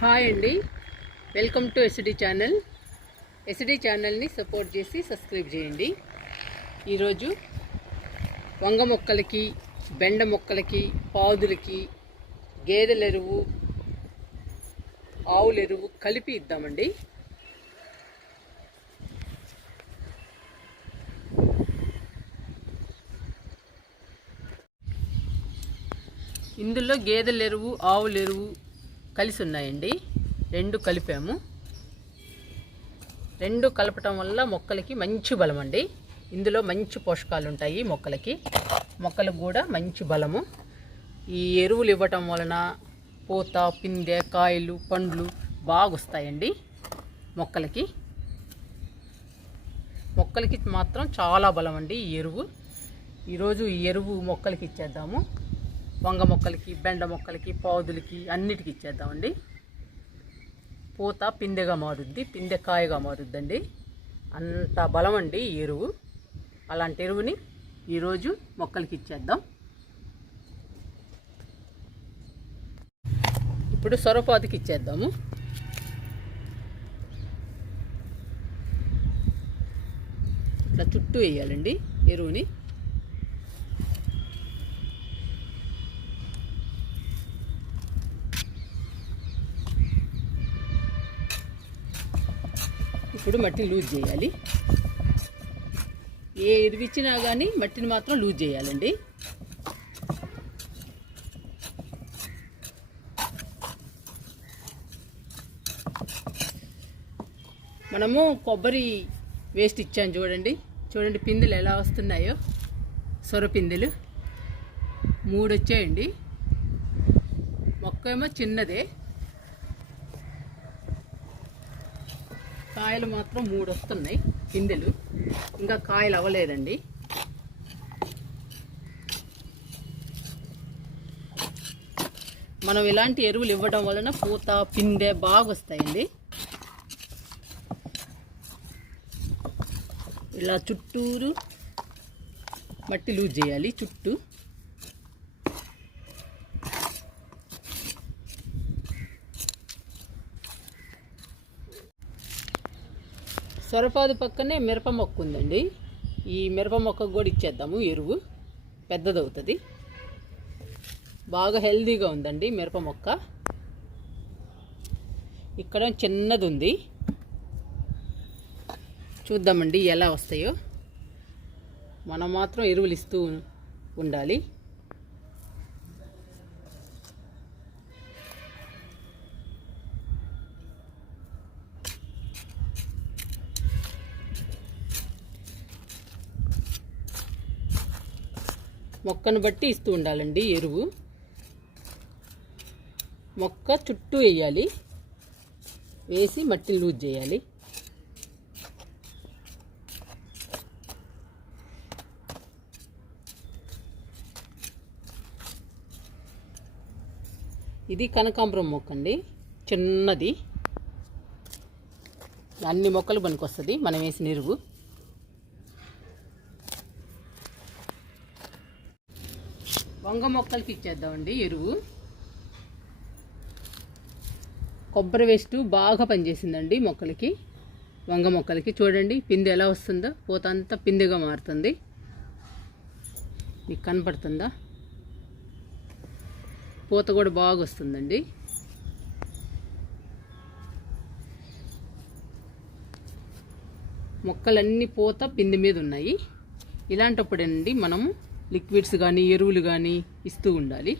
Hi అండి, welcome to SD channel. SD ఛానల్ని support చేసి సబ్స్క్రైబ్ చేయండి. ఈరోజు వంగ మొక్కలకి, బెండ మొక్కలకి, పాదులకి గేదెల ఎరువు, ఆవుల ఎరువు కలిపి ఇద్దామండి. ఇందులో గేదెల ఎరువు, ఆవుల ఎరువు కలిసి ఉన్నాయండి. రెండు కలిపాము. రెండు కలపటం వల్ల మొక్కలకి మంచి బలం అండి. ఇందులో మంచి పోషకాలు ఉంటాయి మొక్కలకు కూడా మంచి బలము. ఈ ఎరువులు ఇవ్వటం వలన పూత, పిందె, కాయలు, పండ్లు బాగా వస్తాయండి. మొక్కలకి మాత్రం చాలా బలం అండి ఈ ఎరువు. ఈరోజు ఈ ఎరువు మొక్కలకి ఇచ్చేద్దాము. వంగ మొక్కలకి, బెండ మొక్కలకి, పాదులకి అన్నిటికీ ఇచ్చేద్దామండి. పూత పిందెగా మారుద్ది, పిందె కాయగా మారుద్దండి. అంత బలం అండి ఈ ఎరువు. అలాంటి ఎరువుని ఈరోజు మొక్కలకి ఇచ్చేద్దాం. ఇప్పుడు సొరపాదుకి ఇచ్చేద్దాము. ఇట్లా చుట్టూ వేయాలండి ఎరువుని. ఇప్పుడు మట్టిని లూజ్ చేయాలి. ఏ ఎరువు ఇచ్చినా కానీ మట్టిని మాత్రం లూజ్ చేయాలండి. మనము కొబ్బరి వేస్ట్ ఇచ్చాను చూడండి పిందెలు ఎలా వస్తున్నాయో. సొర పిందెలు 3 వచ్చాయండి. మొక్క ఏమో చిన్నదే, కాయలు మాత్రం 3 వస్తున్నాయి. పిందెలు ఇంకా కాయలు అవ్వలేదండి. మనం ఇలాంటి ఎరువులు ఇవ్వడం వలన పూత, పిందె బాగా వస్తాయండి. ఇలా చుట్టూరు మట్టి లూజ్ చేయాలి. చుట్టూ సొరపాదు పక్కనే మిరప మొక్క ఉందండి. ఈ మిరప మొక్కకు కూడా ఇచ్చేద్దాము ఎరువు. పెద్దదవుతుంది. బాగా హెల్దీగా ఉందండి మిరప మొక్క. ఇక్కడ చిన్నది ఉంది. చూద్దామండి ఎలా వస్తాయో. మనం మాత్రం ఎరువులు ఇస్తూ ఉండాలి. మొక్కను బట్టి ఇస్తూ ఉండాలండి ఎరువు. మొక్క చుట్టూ వేయాలి. వేసి మట్టిని లూజ్ చేయాలి. ఇది కనకాంబరం మొక్క అండి, చిన్నది. అన్ని మొక్కలు పనికొస్తుంది మనం వేసిన ఎరువు. వంగ మొక్కలకి ఇచ్చేద్దామండి ఎరువు. కొబ్బరి వేస్ట్ బాగా పనిచేసిందండి మొక్కలకి. వంగ మొక్కలకి చూడండి పిందె ఎలా వస్తుందో. పూత అంతా పిందెగా మారుతుంది. మీకు కనపడుతుందా? పూత కూడా బాగా వస్తుందండి. మొక్కలన్నీ పూత పిందె మీద ఉన్నాయి. ఇలాంటప్పుడేనండి మనము లిక్విడ్స్ కానీ ఎరువులు కానీ ఇస్తూ ఉండాలి.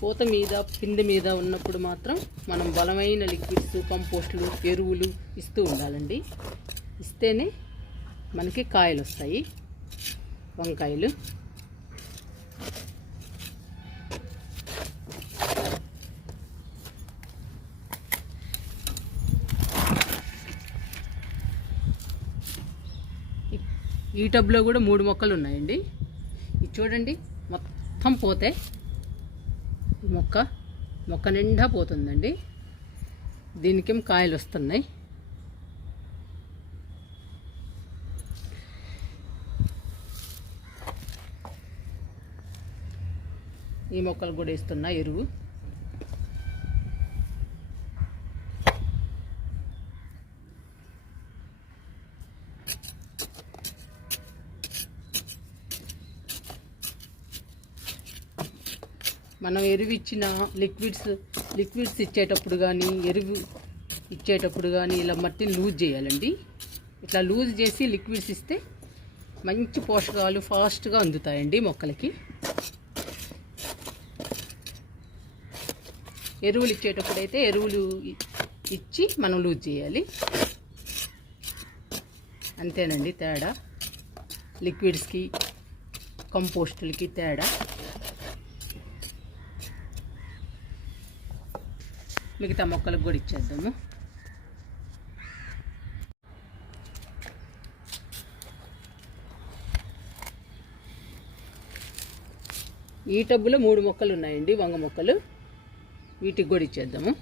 పూత మీద, పిందె మీద ఉన్నప్పుడు మాత్రం మనం బలమైన లిక్విడ్స్, కంపోస్టులు, ఎరువులు ఇస్తూ ఉండాలండి. ఇస్తేనే మనకి కాయలు వస్తాయి, వంకాయలు. ఈ టబ్లో కూడా 3 మొక్కలు ఉన్నాయండి. ఈ చూడండి మొత్తం పోతే మొక్క నిండా పోతుందండి. దీనికేం కాయలు వస్తున్నాయి. ఈ మొక్కలు కూడా వేస్తున్నా ఎరువు. మనం ఎరువు ఇచ్చిన లిక్విడ్స్ ఇచ్చేటప్పుడు కానీ ఎరువు ఇచ్చేటప్పుడు కానీ ఇలా మట్టిని లూజ్ చేయాలండి. ఇట్లా లూజ్ చేసి లిక్విడ్స్ ఇస్తే మంచి పోషకాలు ఫాస్ట్గా అందుతాయండి మొక్కలకి. ఎరువులు ఇచ్చేటప్పుడు అయితే ఎరువులు ఇచ్చి మనం లూజ్ చేయాలి. అంతేనండి తేడా, లిక్విడ్స్కి కంపోస్టులకి తేడా. మిగతా మొక్కలకు కూడా ఇచ్చేద్దాము. ఈ టబ్బులో 3 మొక్కలు ఉన్నాయండి, వంగ మొక్కలు. వీటికి కూడా ఇచ్చేద్దాము.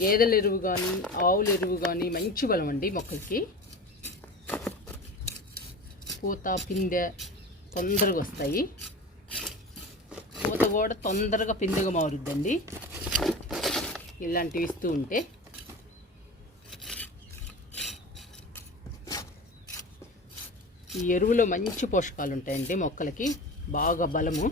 గేదెల ఎరువు కానీ ఆవుల ఎరువు కానీ మంచి బలం అండి మొక్కలకి. పూత పిందె తొందరగా వస్తాయి. పూత కూడా తొందరగా పిందెగా మారుద్దండి ఇలాంటివి ఇస్తూ ఉంటే. ఈ ఎరువులో మంచి పోషకాలు ఉంటాయండి మొక్కలకి, బాగా బలము.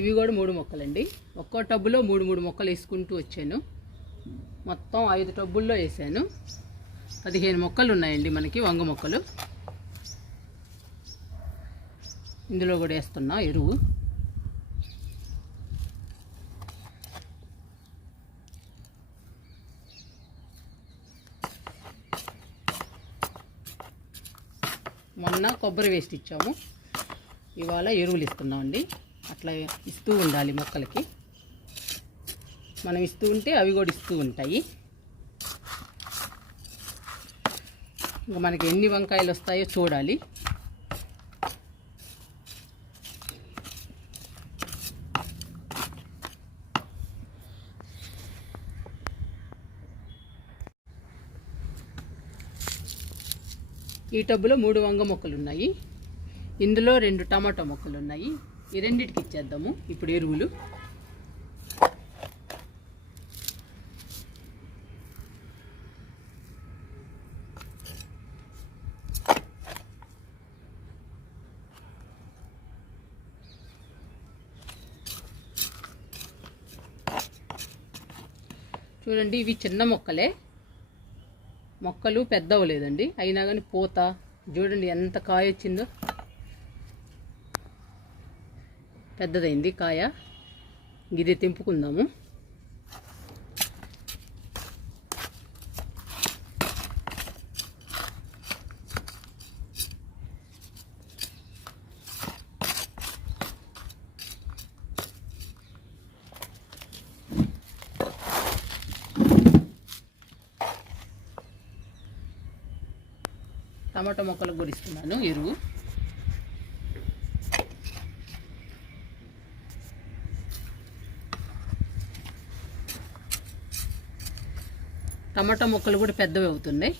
ఇవి కూడా 3 మొక్కలండి. ఒక్కో టబ్బులో 3 మొక్కలు వేసుకుంటూ వచ్చాను. మొత్తం 5 టబ్బుల్లో వేసాను. 15 మొక్కలు ఉన్నాయండి మనకి వంగ మొక్కలు. ఇందులో కూడా వేస్తున్నా ఎరువు. మొన్న కొబ్బరి వేస్ట్ ఇచ్చాము, ఇవాళ ఎరువులు ఇస్తున్నామండి. అట్లా ఇస్తూ ఉండాలి మొక్కలకి. మనం ఇస్తూ ఉంటే అవి కూడా ఇస్తూ ఉంటాయి. ఇంకా మనకి ఎన్ని వంకాయలు వస్తాయో చూడాలి. ఈ టబ్బులో 3 వంగ మొక్కలు ఉన్నాయి. ఇందులో 2 టమాటో మొక్కలు ఉన్నాయి. ఈ రెండింటికి ఇచ్చేద్దాము ఇప్పుడు ఎరువులు. చూడండి ఇవి చిన్న మొక్కలే, మొక్కలు పెద్ద అవ్వలేదండి. అయినా కానీ పూత చూడండి ఎంత కాయ వచ్చిందో, పెద్దదైంది కాయ. ఇది తెంపుకుందాము. టమాటో మొక్కలకు కూడా ఇస్తున్నాను ఎరువు. టమాటా మొక్కలు కూడా పెద్దవి అవుతున్నాయి.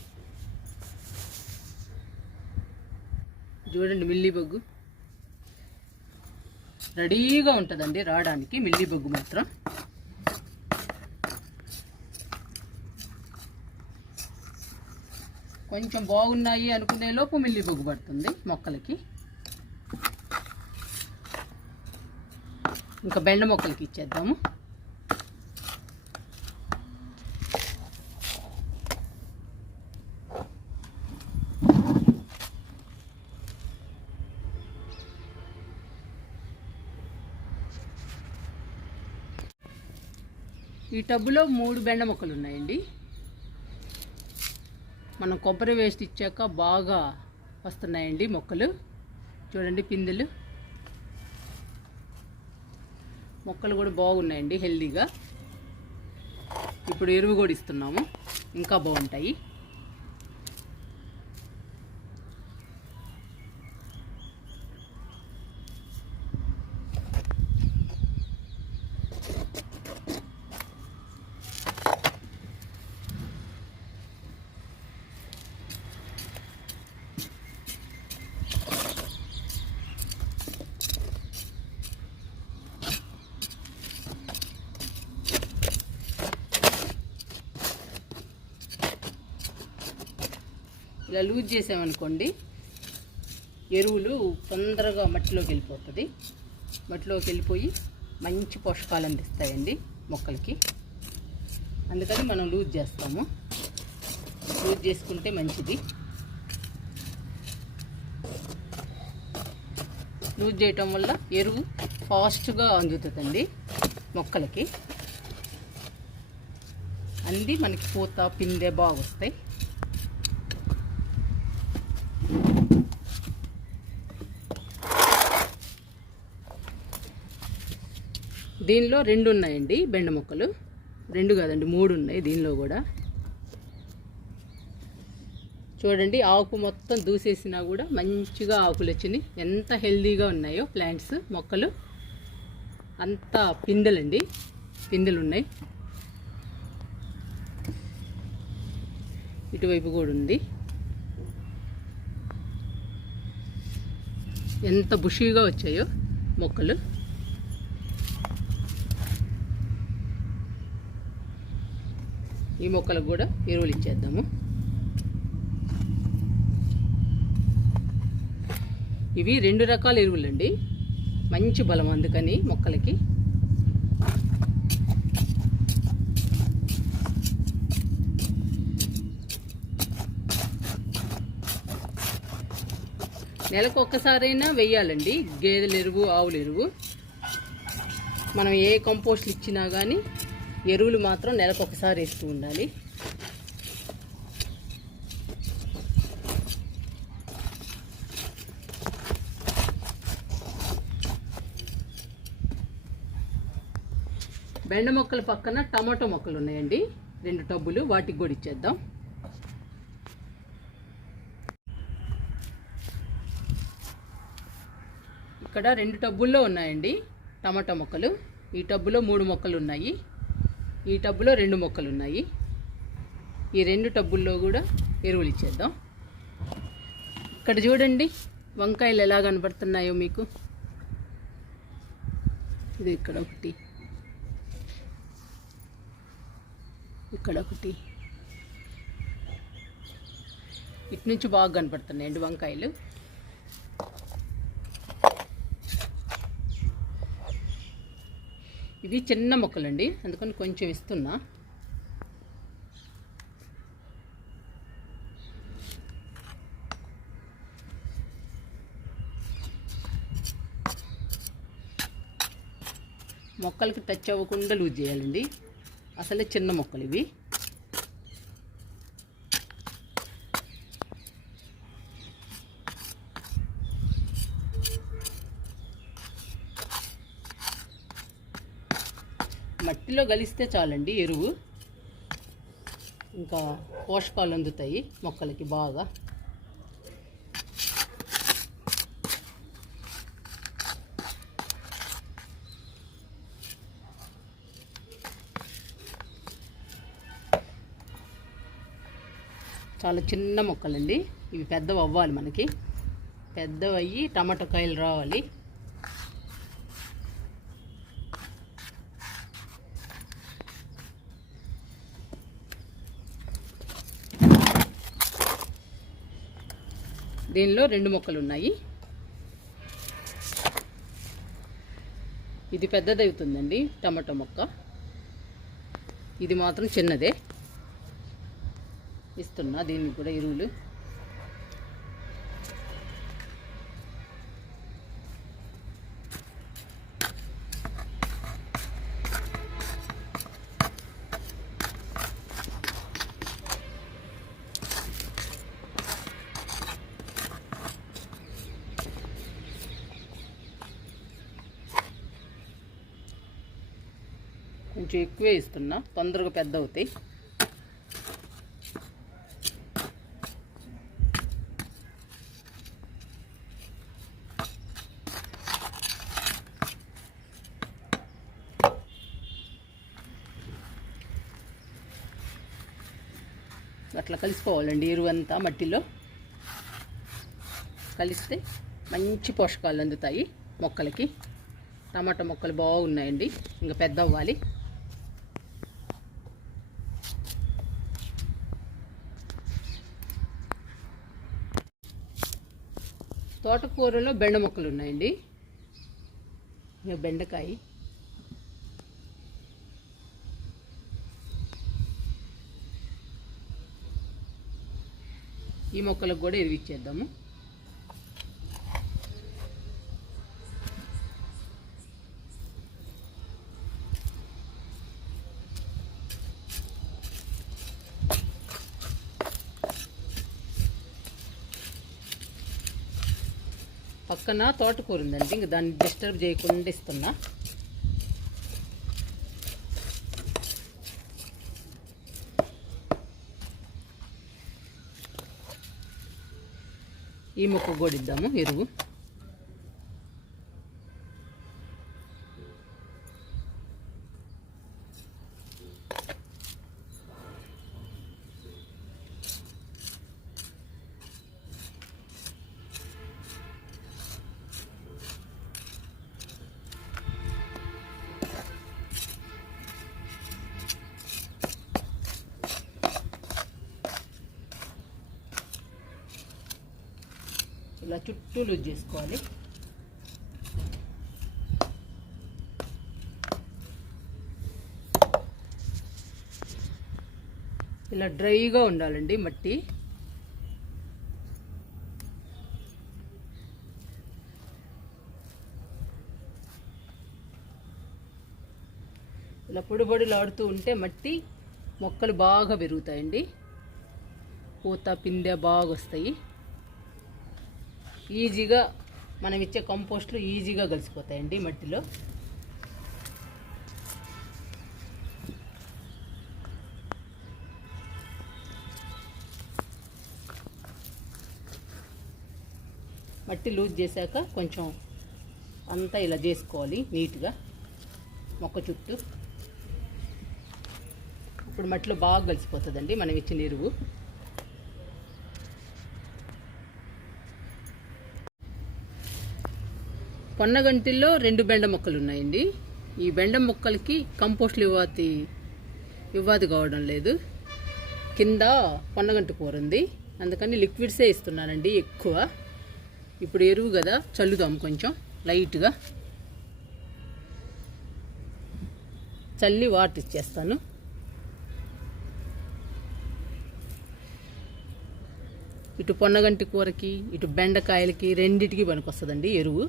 చూడండి మిల్లీబగ్గు రెడీగా ఉంటుందండి రావడానికి. మిల్లీబగ్గు మాత్రం కొంచెం బాగున్నాయి అనుకునే లోపు మిల్లీబగ్గు పడుతుంది మొక్కలకి. ఇంకా బెండ మొక్కలకి ఇచ్చేద్దాము. ఈ టబ్బులో 3 బెండ మొక్కలు ఉన్నాయండి. మనం కొబ్బరి వేస్ట్ ఇచ్చాక బాగా వస్తున్నాయండి మొక్కలు. చూడండి పిందెలు, మొక్కలు కూడా బాగున్నాయండి హెల్దీగా. ఇప్పుడు ఎరువు కూడా ఇస్తున్నాము, ఇంకా బాగుంటాయి. ఇలా లూజ్ చేసామనుకోండి ఎరువులు తొందరగా మట్టిలోకి వెళ్ళిపోతుంది. మట్టిలోకి వెళ్ళిపోయి మంచి పోషకాలు అందిస్తాయండి మొక్కలకి. అందుకని మనం లూజ్ చేస్తాము. లూజ్ చేసుకుంటే మంచిది. లూజ్ చేయటం వల్ల ఎరువు ఫాస్ట్గా అందుతుందండి మొక్కలకి. అంది మనకి పూత పిందె బాగా వస్తాయి. దీనిలో 2 ఉన్నాయండి బెండ మొక్కలు. 2 కాదండి 3 ఉన్నాయి దీనిలో కూడా. చూడండి ఆకు మొత్తం దూసేసినా కూడా మంచిగా ఆకులు వచ్చినాయి. ఎంత హెల్దీగా ఉన్నాయో ప్లాంట్స్ మొక్కలు. అంతా పిందెలండి, పిందెలు ఉన్నాయి. ఇటువైపు కూడా ఉంది. ఎంత బుషీగా వచ్చాయో మొక్కలు. ఈ మొక్కలకు కూడా ఎరువులు ఇచ్చేద్దాము. ఇవి 2 రకాల ఎరువులండి, మంచి బలం అందుకని మొక్కలకి. నెలకు ఒక్కసారైనా వేయాలండి గేదెల ఎరువు, ఆవుల ఎరువు. మనం ఏ కంపోస్ట్లు ఇచ్చినా కానీ ఎరువులు మాత్రం నెలకు ఒకసారి వేస్తూ ఉండాలి. బెండ మొక్కల పక్కన టమాటో మొక్కలు ఉన్నాయండి, 2 టబ్బులు. వాటికి కూడా ఇచ్చేద్దాం. ఇక్కడ 2 టబ్బుల్లో ఉన్నాయండి టమాటో మొక్కలు. ఈ టబ్బులో 3 మొక్కలు ఉన్నాయి. ఈ టబ్బులో 2 మొక్కలు ఉన్నాయి. ఈ 2 టబ్బుల్లో కూడా ఎరువులు ఇచ్చేద్దాం. ఇక్కడ చూడండి వంకాయలు ఎలా కనబడుతున్నాయో మీకు. ఇది ఇక్కడ ఒకటి, ఇక్కడ ఒకటి, ఇటు నుంచి బాగా కనపడుతున్నాయండి వంకాయలు. ఇవి చిన్న మొక్కలండి, అందుకని కొంచెం ఇస్తున్నా. మొక్కలకి టచ్ అవ్వకుండా లూజ్ చేయాలండి. అసలే చిన్న మొక్కలు ఇవి. మట్టిలో కలిస్తే చాలండి ఎరువు, ఇంకా పోషకాలు అందుతాయి మొక్కలకి బాగా. చాలా చిన్న మొక్కలండి ఇవి. పెద్దవి అవ్వాలి, మనకి పెద్దవి అయ్యి టమాటో కాయలు రావాలి. దీనిలో 2 మొక్కలు ఉన్నాయి. ఇది పెద్దది అవుతుందండి టమాటో మొక్క. ఇది మాత్రం చిన్నదే. ఇస్తున్నా దీనికి కూడా ఎరువులు. కొంచెం ఎక్కువే ఇస్తున్నా, తొందరగా పెద్ద అవుతాయి. అట్లా కలిసిపోవాలండి ఎరువంతా మట్టిలో. కలిస్తే మంచి పోషకాలు అందుతాయి మొక్కలకి. టమాటా మొక్కలు బాగున్నాయండి, ఇంకా పెద్ద అవ్వాలి. తోటకూరలో బెండ మొక్కలు ఉన్నాయండి. ఇంకా బెండకాయ, ఈ మొక్కలకు కూడా ఎరువిచ్చేద్దాము. పక్కన తోటకూర ఉందండి, ఇంక దాన్ని డిస్టర్బ్ చేయకుండా ఇస్తున్నా. ఈ మొక్క కూడా ఇద్దాము ఎరువు. ఇలా చుట్టూ లూజ్ చేసుకోవాలి. ఇలా డ్రైగా ఉండాలండి మట్టి. ఇలా పొడి పొడిలాడుతూ ఉంటే మట్టి మొక్కలు బాగా పెరుగుతాయండి. పూత పిందె బాగా వస్తాయి. ఈజీగా మనం ఇచ్చే కంపోస్ట్లు ఈజీగా కలిసిపోతాయండి మట్టిలో. మట్టి లూజ్ చేశాక కొంచెం అంతా ఇలా చేసుకోవాలి నీట్గా మొక్క చుట్టూ. ఇప్పుడు మట్టిలో బాగా కలిసిపోతుందండి మనం ఇచ్చిన ఎరువు. పొన్నగంటిల్లో 2 బెండ మొక్కలు ఉన్నాయండి. ఈ బెండ మొక్కలకి కంపోస్ట్లు ఇవ్వాలి కావడం లేదు. కింద పొన్నగంటి కూర ఉంది, అందుకని లిక్విడ్సే ఇస్తున్నానండి ఎక్కువ. ఇప్పుడు ఎరువు కదా, చల్లుదాం కొంచెం లైట్గా. చల్లి వాటర్ ఇచ్చేస్తాను. ఇటు పొన్నగంటి కూరకి ఇటు బెండకాయలకి రెండిటికి పనికొస్తుందండి ఎరువు.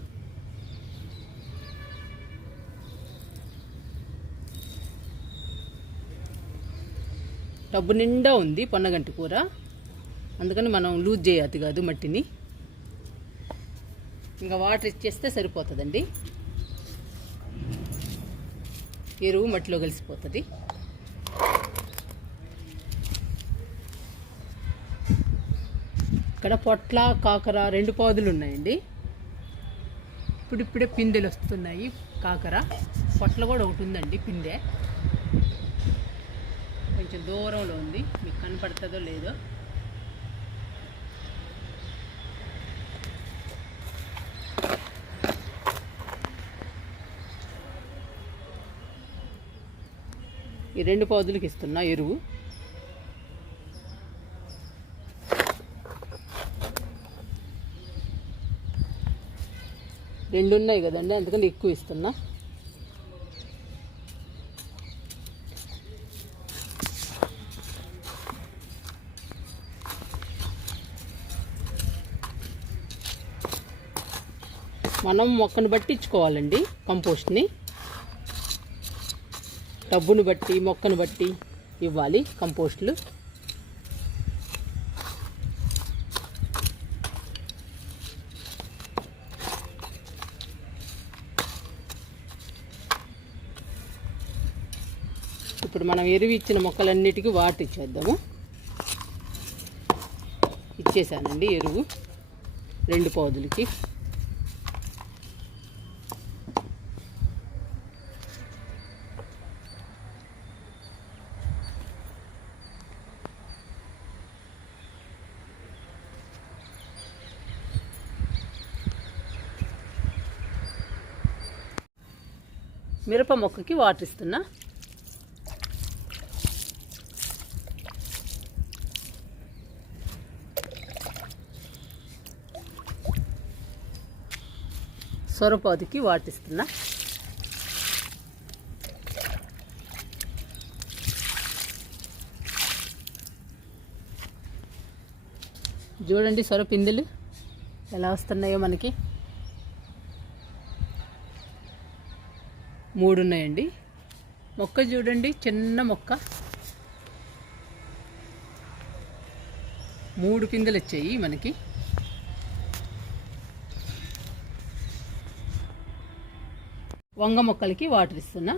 టబ్బు నిండా ఉంది పొన్నగంటి కూర, అందుకని మనం లూజ్ చేయద్దు కాదు మట్టిని. ఇంకా వాటర్ ఇచ్చేస్తే సరిపోతుందండి, ఎరువు మట్టిలో కలిసిపోతుంది. ఇక్కడ పొట్ల కాకర 2 పాదులు ఉన్నాయండి. ఇప్పుడిప్పుడే పిందెలు వస్తున్నాయి. కాకర పొట్ల కూడా ఒకటి ఉందండి పిందె, కొంచెం దూరంలో ఉంది, మీకు కనపడుతుందో లేదో. ఈ 2 పాదులకి ఇస్తున్నా ఎరువు. రెండు ఉన్నాయి కదండి, అందుకని ఎక్కువ ఇస్తున్నా. మనం మొక్కను బట్టి ఇచ్చుకోవాలండి కంపోస్ట్ని. టబ్బును బట్టి మొక్కను బట్టి ఇవ్వాలి కంపోస్ట్లు. ఇప్పుడు మనం ఎరువు ఇచ్చిన మొక్కలన్నిటికీ వాటర్ ఇచ్చేద్దాము. ఇచ్చేసానండి ఎరువు 2 పాదులకి. మిరప మొక్కకి వాటర్ ఇస్తున్నా. సొరపాదుకి వాటర్ ఇస్తున్నా. చూడండి సొర పిందెలు ఎలా వస్తున్నాయో మనకి 3 ఉన్నాయండి. మొక్క చూడండి, చిన్న మొక్క 3 పిందెలు వచ్చాయి మనకి. వంగ మొక్కలకి వాటర్ ఇస్తున్నా.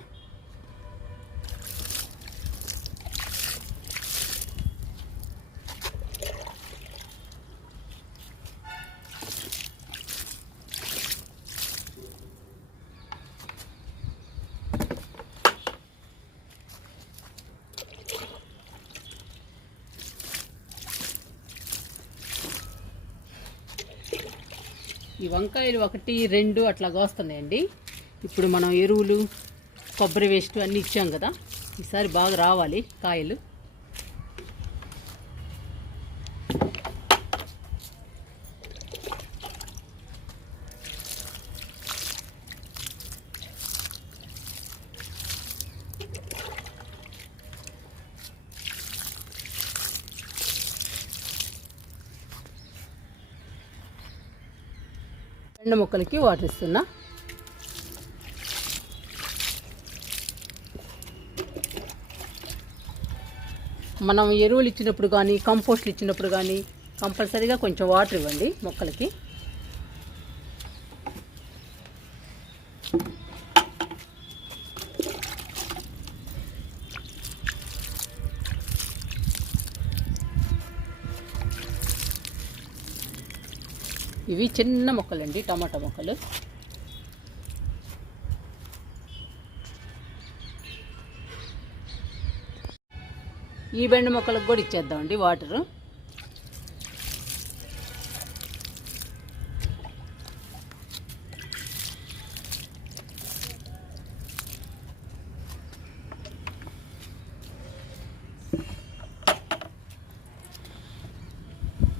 ఈ వంకాయలు 1, 2 అట్లాగా వస్తున్నాయండి. ఇప్పుడు మనం ఎరువులు, కొబ్బరి వేస్ట్ అన్నీ ఇచ్చాం కదా, ఈసారి బాగా రావాలి కాయలు. బెండ మొక్కలకి వాటర్ ఇస్తున్నా. మనం ఎరువులు ఇచ్చినప్పుడు కానీ, కంపోస్ట్లు ఇచ్చినప్పుడు కానీ కంపల్సరీగా కొంచెం వాటర్ ఇవ్వండి మొక్కలకి. ఇవి చిన్న మొక్కలండి, టమాటా మొక్కలు. ఈ బెండ మొక్కలకు కూడా ఇచ్చేద్దామండి వాటరు.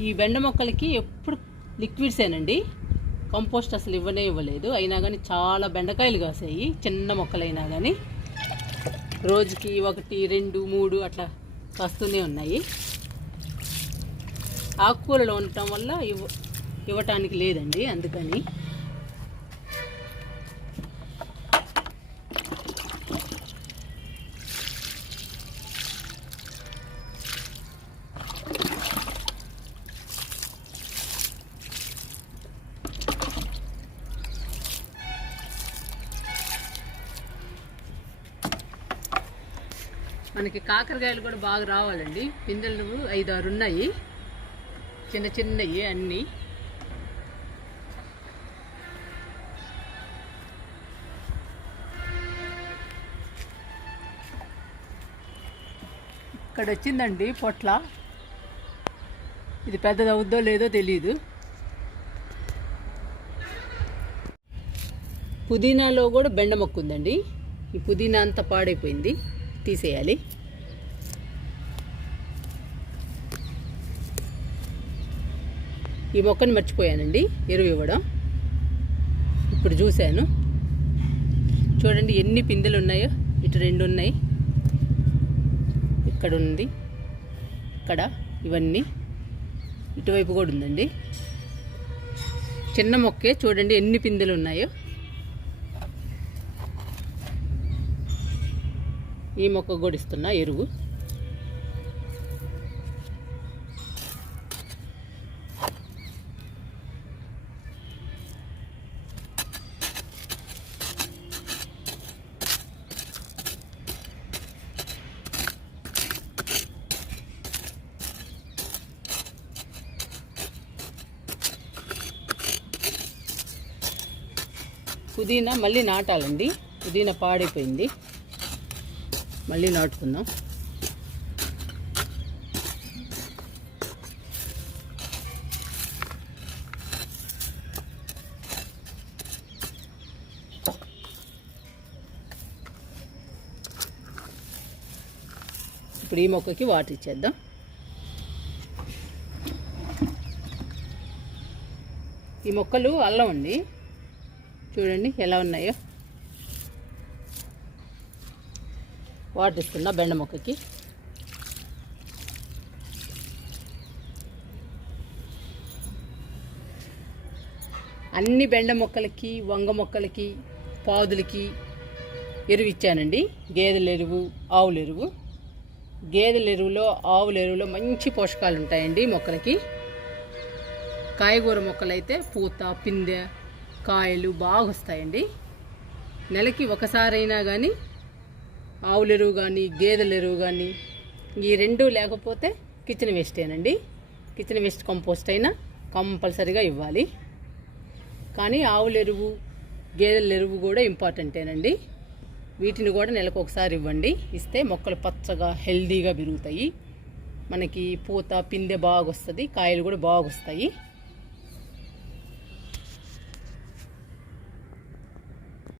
ఈ బెండ మొక్కలకి ఎప్పుడు లిక్విడ్సేనండి, కంపోస్ట్ అసలు ఇవ్వలేదు. అయినా కానీ చాలా బెండకాయలు కాసాయి, చిన్న మొక్కలైనా కానీ. రోజుకి 1, 2, 3 అట్లా కాస్తూనే ఉన్నాయి. ఆకుకూరలో ఉండటం వల్ల ఇవ్వటానికి లేదండి, అందుకని. మనకి కాకరకాయలు కూడా బాగా రావాలండి. పిందెలు 5, 6 ఉన్నాయి, చిన్నవి అన్నీ. ఇక్కడ వచ్చిందండి పొట్ల. ఇది పెద్దది అవుద్దో లేదో తెలీదు. పుదీనాలో కూడా బెండ మొక్క ఉందండి. ఈ పుదీనా అంతా పాడైపోయింది, తీసేయాలి. ఈ మొక్కను మర్చిపోయానండి ఎరువు ఇవ్వడం, ఇప్పుడు చూశాను. చూడండి ఎన్ని పిందెలు ఉన్నాయో. ఇటు 2 ఉన్నాయి, ఇక్కడ ఉంది, ఇక్కడ ఇవన్నీ, ఇటువైపు కూడా ఉందండి. చిన్న మొక్కే చూడండి ఎన్ని పిందెలు ఉన్నాయో. ఈ మొక్క కూడా ఇస్తున్నా ఎరువు. పుదీనా మళ్ళీ నాటాలండి. పుదీనా పాడైపోయింది, మళ్ళీ నాటుకుందాం. ఇప్పుడు ఈ మొక్కకి వాటర్ ఇచ్చేద్దాం. ఈ మొక్కలు అల్లం అండి, చూడండి ఎలా ఉన్నాయో. వాటర్ ఇస్తున్నా బెండ మొక్కకి. అన్ని బెండ మొక్కలకి, వంగ మొక్కలకి, పాదులకి ఎరువు ఇచ్చానండి. గేదెల ఎరువు, ఆవుల ఎరువు. గేదెల ఎరువులో, ఆవుల ఎరువులో మంచి పోషకాలు ఉంటాయండి మొక్కలకి. కాయగూర మొక్కలైతే పూత, పిందె, కాయలు బాగా వస్తాయండి. నెలకి ఒకసారైనా కానీ ఆవుల ఎరువు కానీ, గేదెల ఎరువు కానీ, ఈ రెండు లేకపోతే కిచెన్ వేస్టేనండి. కిచెన్ వేస్ట్ కంపోస్ట్ అయినా కంపల్సరీగా ఇవ్వాలి. కానీ ఆవుల ఎరువు, గేదెల ఎరువు కూడా ఇంపార్టెంటేనండి. వీటిని కూడా నెలకు ఒకసారి ఇవ్వండి. ఇస్తే మొక్కలు పచ్చగా హెల్దీగా పెరుగుతాయి. మనకి పూత, పిందె బాగా వస్తుంది, కాయలు కూడా బాగా వస్తాయి.